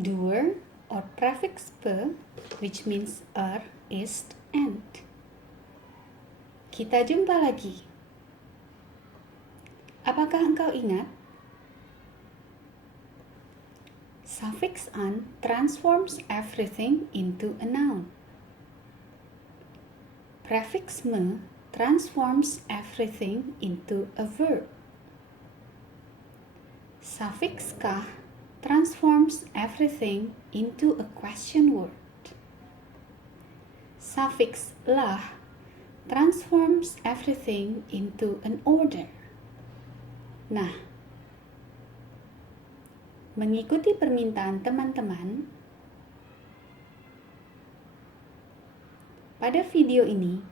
Doer or prefix pe, which means er, ist, and. Kita jumpa lagi. Apakah engkau ingat? Suffix an transforms everything into a noun. Prefix me transforms everything into a verb. Suffix kah transforms everything into a question word. Suffix lah transforms everything into an order. Nah, mengikuti permintaan teman-teman, pada video ini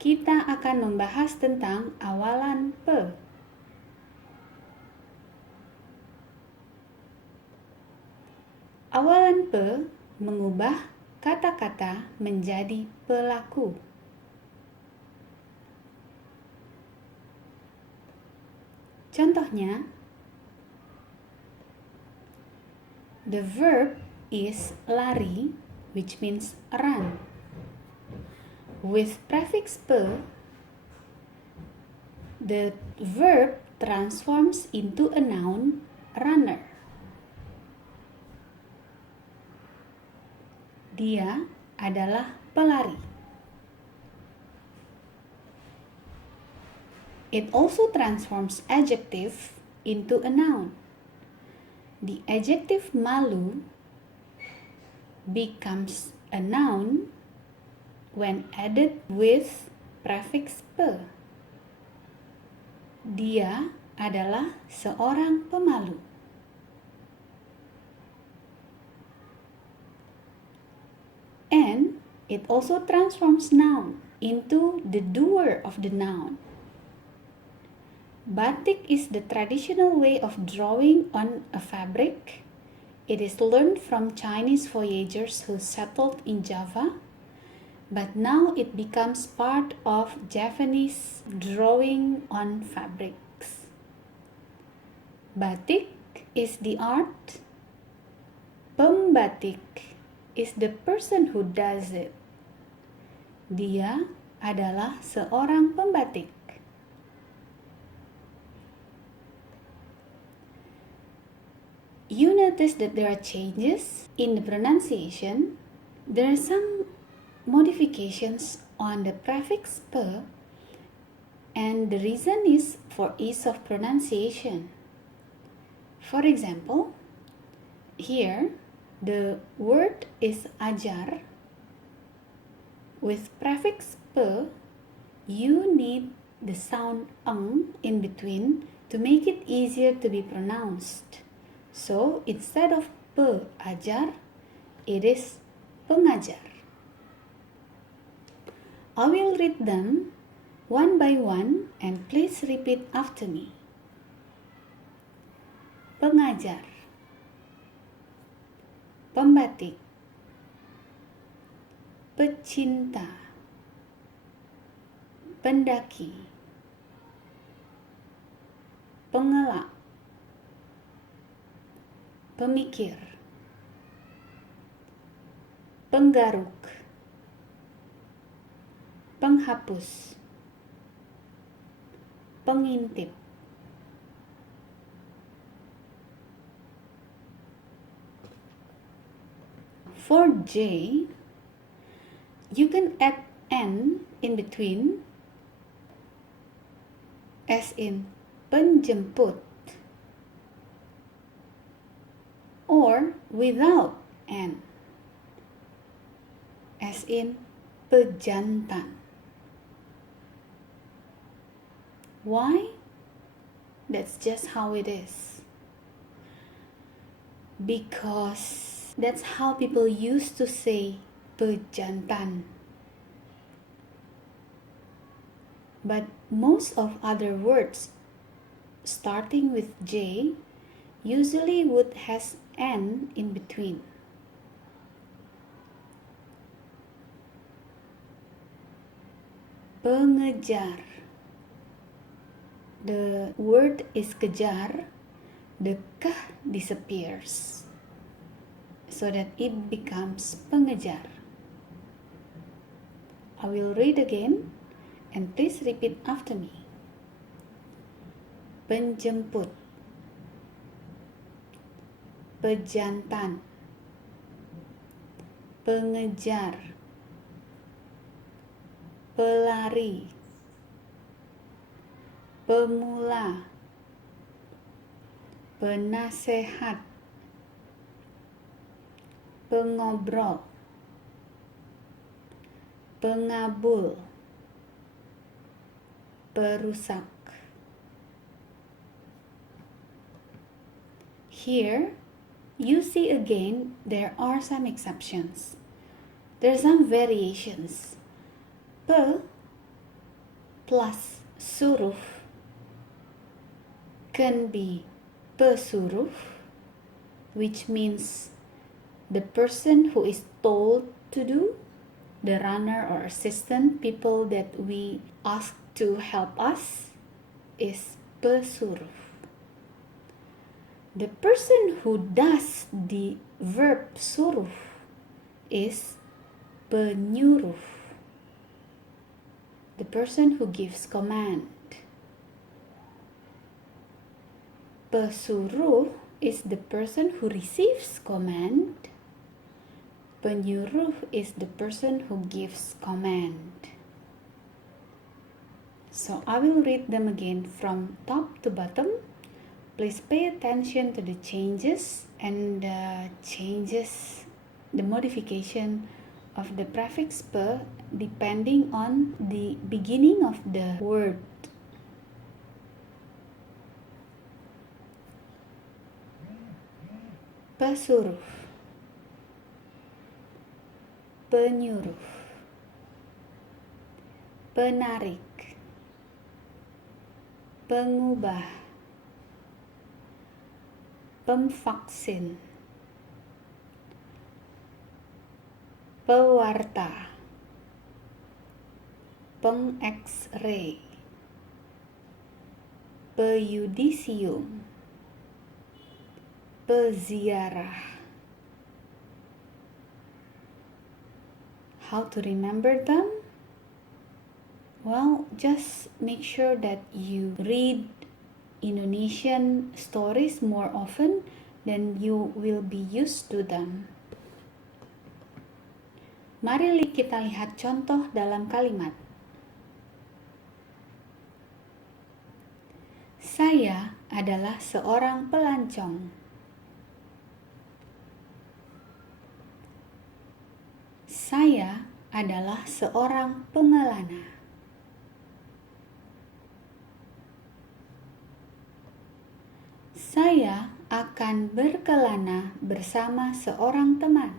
kita akan membahas tentang awalan pe. Awalan pe mengubah kata-kata menjadi pelaku. Contohnya, the verb is lari, which means run. With prefix pe, the verb transforms into a noun, runner. Dia adalah pelari. It also transforms adjective into a noun. The adjective malu becomes a noun when added with prefix pe. Dia adalah seorang pemalu. And it also transforms noun into the doer of the noun. Batik is the traditional way of drawing on a fabric. It is learned from Chinese voyagers who settled in Java, but now it becomes part of Japanese drawing on fabrics. Batik is the art. Pembatik is the person who does it. Dia adalah seorang pembatik. You notice that there are changes in the pronunciation. There are some modifications on the prefix pe, and the reason is for ease of pronunciation. For example, here the word is ajar. With prefix pe, you need the sound eng in between to make it easier to be pronounced. So instead of pe ajar, it is pengajar. I will read them one by one and please repeat after me. Pengajar, pembatik, pecinta, pendaki, pengelak, pemikir, penggaruk, penghapus, pengintip. For J, you can add N in between, as in penjemput, or without N, as in pejantan. Why? That's just how it is. Because that's how people used to say pejantan. But most of other words starting with J usually would has N in between. Pengejar. The word is kejar, the kah disappears so that it becomes pengejar. I will read again and please repeat after me. Penjemput, pejantan, pengejar, pelari, pemula, penasehat, pengobrol, pengabul, perusak. Here, you see again there are some exceptions. There are some variations. Pe plus suruh can be pesuruh, which means the person who is told to do, the runner or assistant, people that we ask to help us, is pesuruh. The person who does the verb suruh is penyuruh, the person who gives command. Pesuruh is the person who receives command. Penyuruh is the person who gives command. So I will read them again from top to bottom. Please pay attention to the changes and the modification of the prefix pe depending on the beginning of the word. Pesuruh, penyuruh, penarik, pengubah, pemvaksin, pewarta, peng-X-ray, peyudisium, peziarah. How to remember them? Well, just make sure that you read Indonesian stories more often, then you will be used to them. Mari kita lihat contoh dalam kalimat. Saya adalah seorang pelancong. Saya adalah seorang pengelana. Saya akan berkelana bersama seorang teman.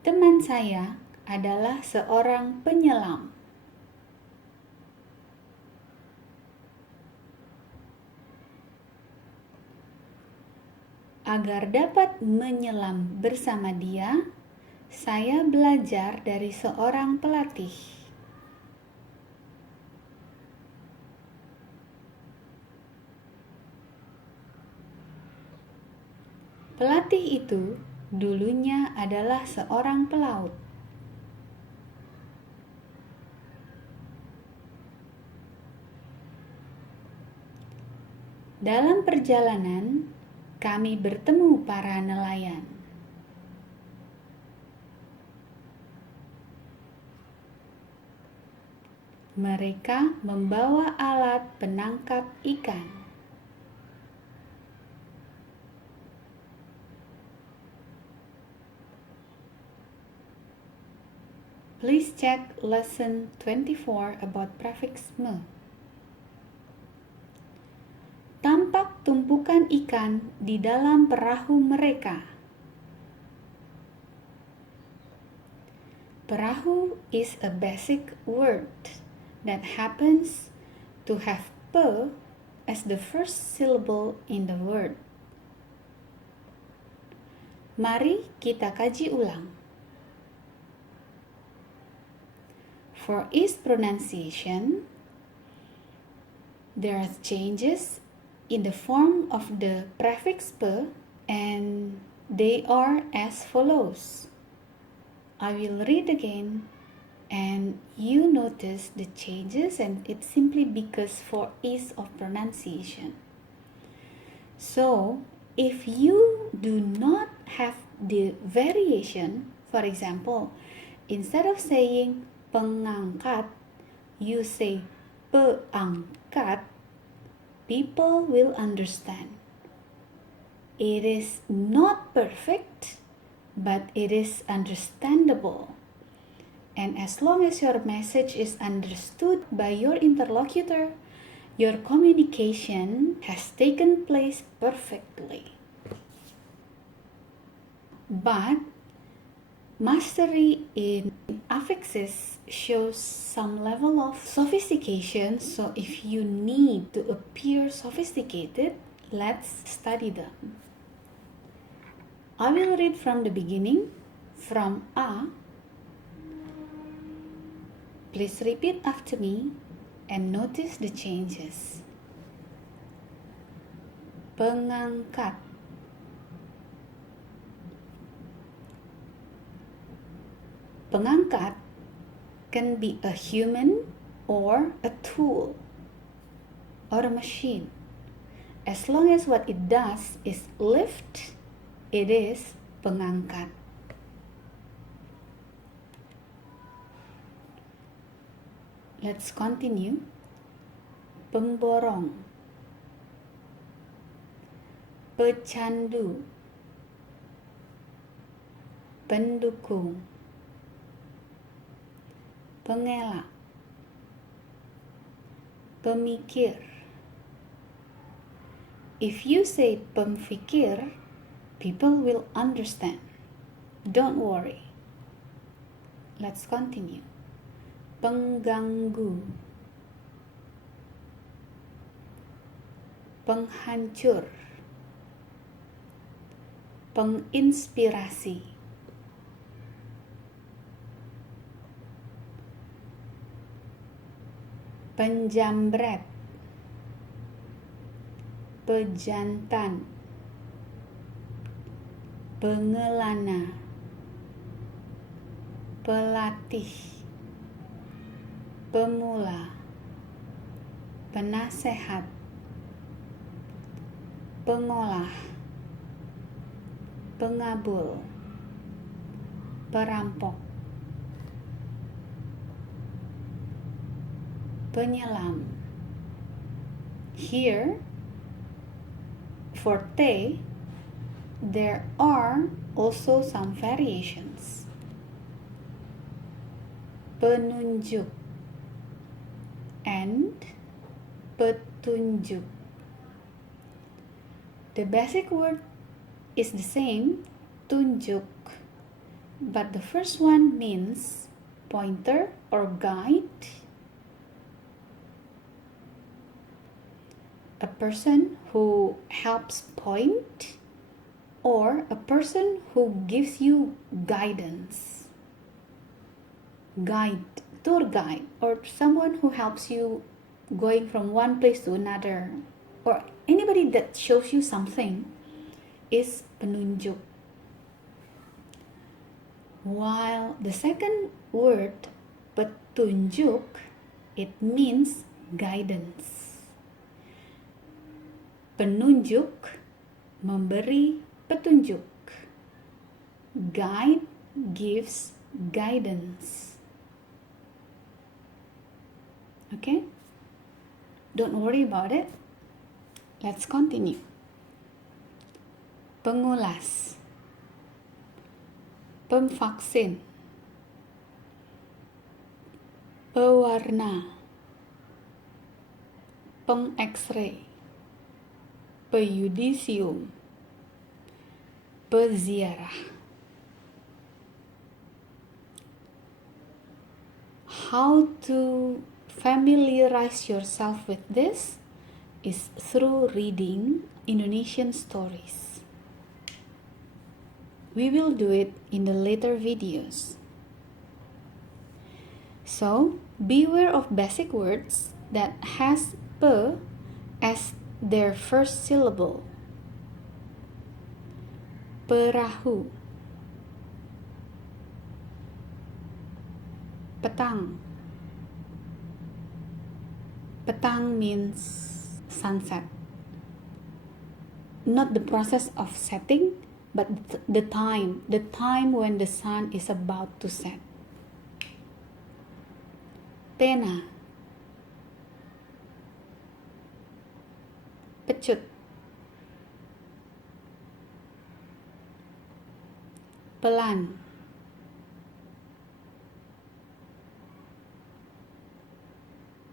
Teman saya adalah seorang penyelam. Agar dapat menyelam bersama dia, saya belajar dari seorang pelatih. Pelatih itu dulunya adalah seorang pelaut. Dalam perjalanan, kami bertemu para nelayan. Mereka membawa alat penangkap ikan. Please check lesson 24 about prefix me. Tampak tumpukan ikan di dalam perahu mereka. Perahu is a basic word that happens to have pe as the first syllable in the word. Mari kita kaji ulang. For is pronunciation, there are changes in the form of the prefix pe, and they are as follows. I will read again, and you notice the changes, and it's simply because for ease of pronunciation. So if you do not have the variation, for example, instead of saying pengangkat, you say peangkat, people will understand. It is not perfect, but it is understandable. And as long as your message is understood by your interlocutor, your communication has taken place perfectly. But mastery in affixes shows some level of sophistication, so if you need to appear sophisticated, let's study them. I will read from the beginning, from A. Please repeat after me and notice the changes. Pengangkat. Pengangkat can be a human or a tool or a machine. As long as what it does is lift, it is pengangkat. Let's continue. Pemborong. Pecandu. Pendukung. Pengelak. Pemikir. If you say pemfikir, people will understand. Don't worry. Let's continue. Pengganggu. Penghancur. Penginspirasi. Penjambret. Pejantan. Pengelana. Pelatih. Pemula. Penasehat. Pengolah. Pengabul. Perampok. Penyelam. Here, for te, there are also some variations. Penunjuk and petunjuk. The basic word is the same, tunjuk, but the first one means pointer or guide, a person who helps point, or a person who gives you guidance. Guide, tour guide, or someone who helps you going from one place to another, or anybody that shows you something is penunjuk. While the second word, petunjuk, it means guidance. Penunjuk memberi petunjuk. Guide gives guidance. Okay? Don't worry about it. Let's continue. Pengulas. Pemvaksin. Pewarna. Peng-X-ray. Peyudisium. Peziarah. How to familiarize yourself with this is through reading Indonesian stories. We will do it in the later videos. So, beware of basic words that has pe as their first syllable. Perahu, petang. Petang means sunset. Not the process of setting, but the time when the sun is about to set. Pena, pecut. Pelan,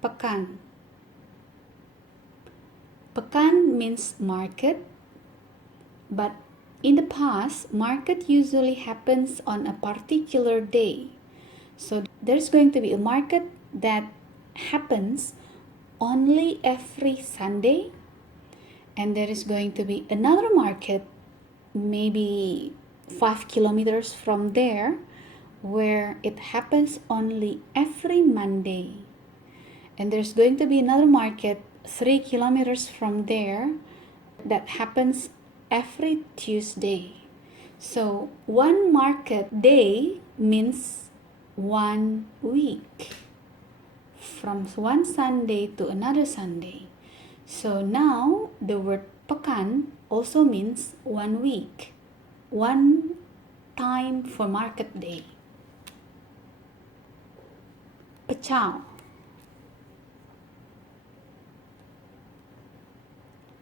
pekan. Pekan means market, but in the past, market usually happens on a particular day. So there's going to be a market that happens only every Sunday, and there is going to be another market maybe 5 kilometers from there where it happens only every Monday. And there's going to be another market 3 kilometers from there that happens every Tuesday. So one market day means 1 week, from one Sunday to another Sunday. So now the word pekan also means 1 week, one time for market day. Pecah,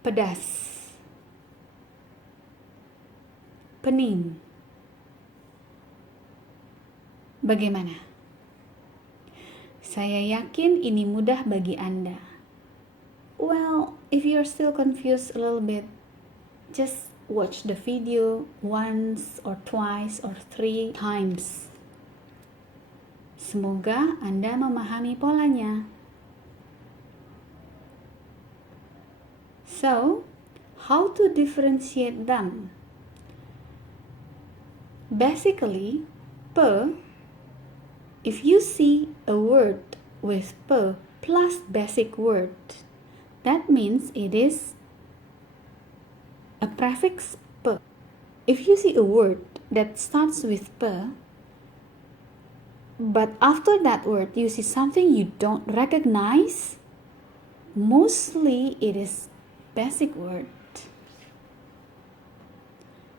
pedas, pening. Bagaimana? Saya yakin ini mudah bagi Anda. Well, if you're still confused a little bit, just watch the video once or twice or 3 times. Semoga Anda memahami polanya. So, how to differentiate them? Basically, pe, if you see a word with pe plus basic word, that means it is a prefix pe. If you see a word that starts with pe, but after that word you see something you don't recognize, mostly it is basic word.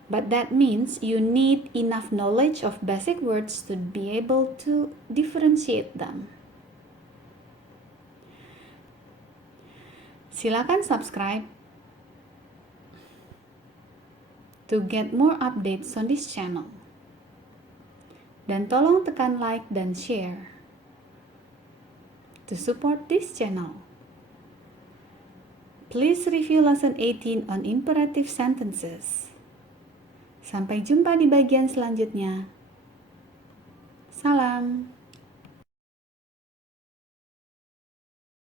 But that means you need enough knowledge of basic words to be able to differentiate them. Silakan subscribe to get more updates on this channel. Dan tolong tekan like dan share to support this channel. Please review lesson 18 on imperative sentences. Sampai jumpa di bagian selanjutnya. Salam.